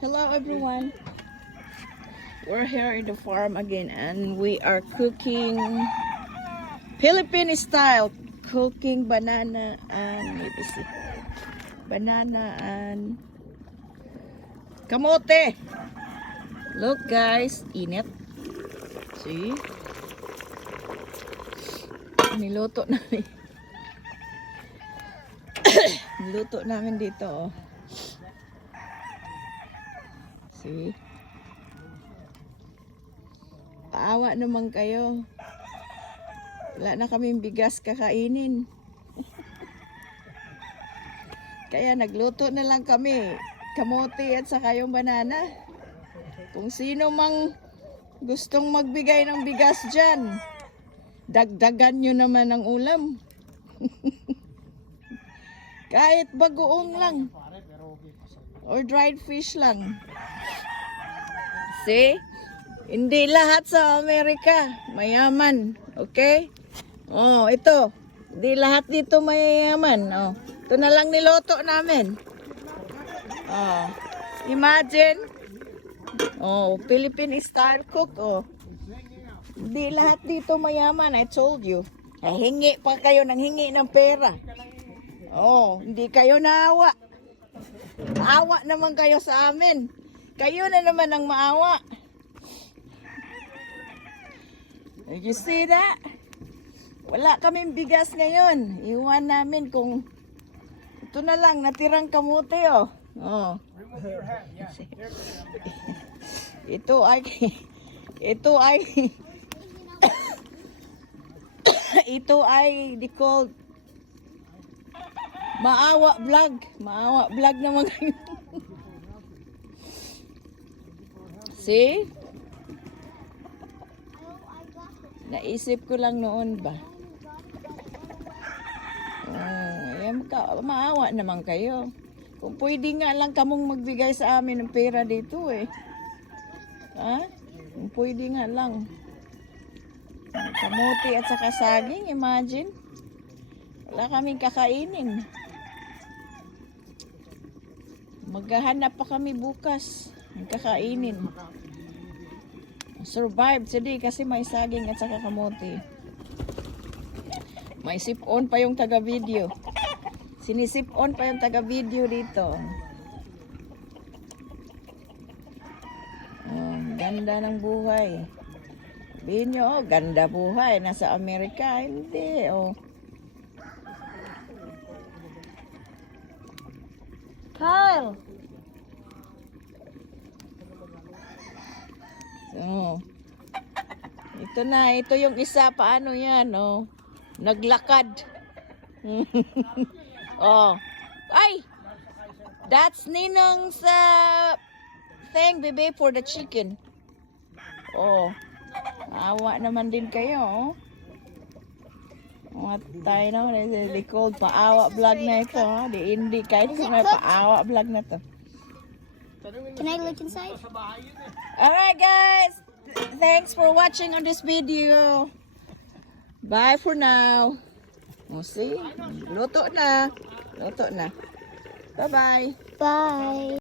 Hello everyone. We're here in the farm again and we are cooking Philippine style, cooking banana and banana and kamote. Look guys, init. See? Niluto namin. Niluto namin dito oh. See? Paawa naman kayo. Wala na kaming bigas kakainin. Kaya nagluto na lang kami. Kamote at saka yung banana. Kung sino mang gustong magbigay ng bigas dyan, dagdagan nyo naman ang ulam. Kahit bagoong lang. Or dried fish lang. See? Hindi lahat sa Amerika mayaman. Okay? Oh, ito. Hindi lahat dito mayaman. Oh. Ito na lang niloto namin. Oh. Imagine. Oh, Philippine style cook. Oh. Hindi lahat dito mayaman. I told you. Hingi pa kayo ng hingi ng pera. Oh, hindi kayo naawa. Maawa naman kayo sa amin. Kayo na naman ang maawa. You see that? Wala kaming bigas ngayon. Iwan namin kung ito na lang, natirang kamote oh. Oh. Ito ay ito ay di called Maawa vlog. Maawa vlog naman kayo. See? Naisip ko lang noon ba? Maawa naman kayo. Kung pwede nga lang kamong magbigay sa amin ng pera dito eh. Ha? Kung pwede nga lang. Kamuti at saka saging, imagine. Wala kaming kakainin. Maghahanap pa kami bukas ng kakainin. Survive today kasi may saging at saka kamote. May sip-on pa yung taga-video. Sinisip-on pa yung taga-video dito. Oh, ganda ng buhay. Sabihin nyo, oh, ganda buhay. Nasa Amerika. Hindi, oh. Kyle! So, ito na, ito yung isa, paano yan, oh. Naglakad. Oh. Ay! That's Ninong's thing, baby, for the chicken. Oh. Awa naman din kayo, oh. What tayo na, they called paawa vlog na ito, ha? Di hindi, kahit kung may paawa vlog na to. Can I look inside? Alright guys, thanks for watching on this video. Bye for now. Oh, see? Luto na. Luto na. Bye-bye. Bye.